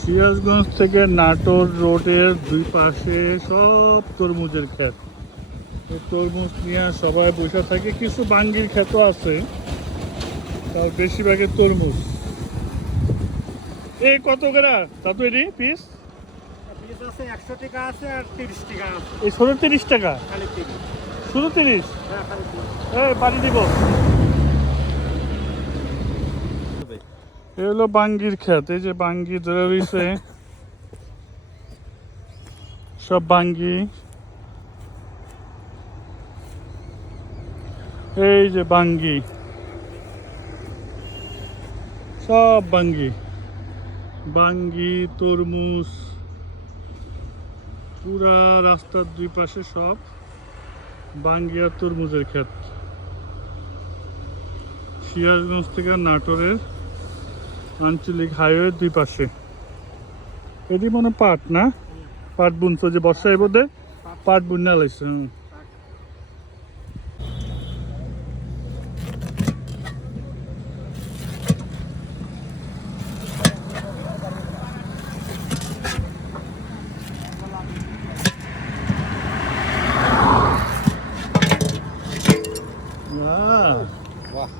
সিরাজগঞ্জ থেকে নাটোর রোডের দুই পাশে সব তরমুজের ক্ষেত। এই তরমুজ নিয়ে সবাই বসে থাকে, কিছু বাঙ্গির ক্ষেতও আছে, তাও বেশিরভাগই তরমুজ। এই কত করে তা তো এটি পিস? পিস আছে 100 টাকা আছে আর 30 টাকা আছে। এই ষোলো 30 টাকা, খালি 30। শুধু 30? হ্যাঁ খালি 30। এই পানি দিব। এ হলো বাঙ্গির ক্ষেত, এই যে বাঙ্গি ধরে রয়েছে, সব বাঙ্গি। এই যে বাঙ্গি, সব বাঙ্গি, বাঙ্গি তরমুজ, পুরা রাস্তার দুই পাশে সব বাঙ্গি আর তরমুজের ক্ষেত। সিরাজগঞ্জ থেকে নাটোরের আঞ্চলিক হাইওয়ে দুই পাশে। এটি মনে পাট না, পাট বুনছো যে বর্ষায় বোধে পাট বুনা লাগছে। বাহ,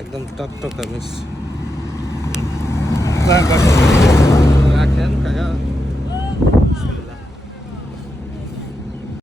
একদম টকটকা মিষ্টি। বাহ